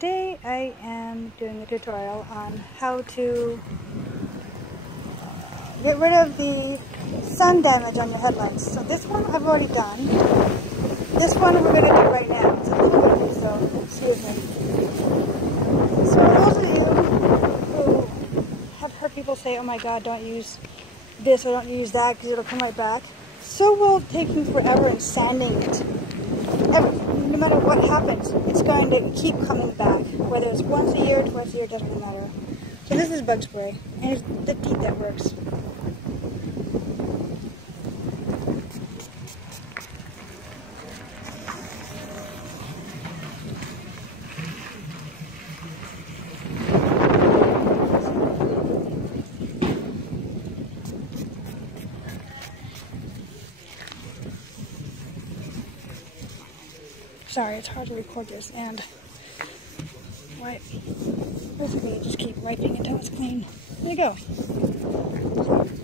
today I am doing a tutorial on how to get rid of the sun damage on your headlights. So this one I've already done. This one we're going to do right now. It's a little bit, so excuse me. So those of you who have heard people say, oh my god, don't use this or don't use that because it'll come right back. So will taking forever and sanding it. No matter what happens, it's going to keep coming back. Whether it's once a year, twice a year, doesn't really matter. So this is bug spray, and it's the DEET that works. Sorry, it's hard to record this and wipe. Basically, just keep wiping until it's clean. There you go.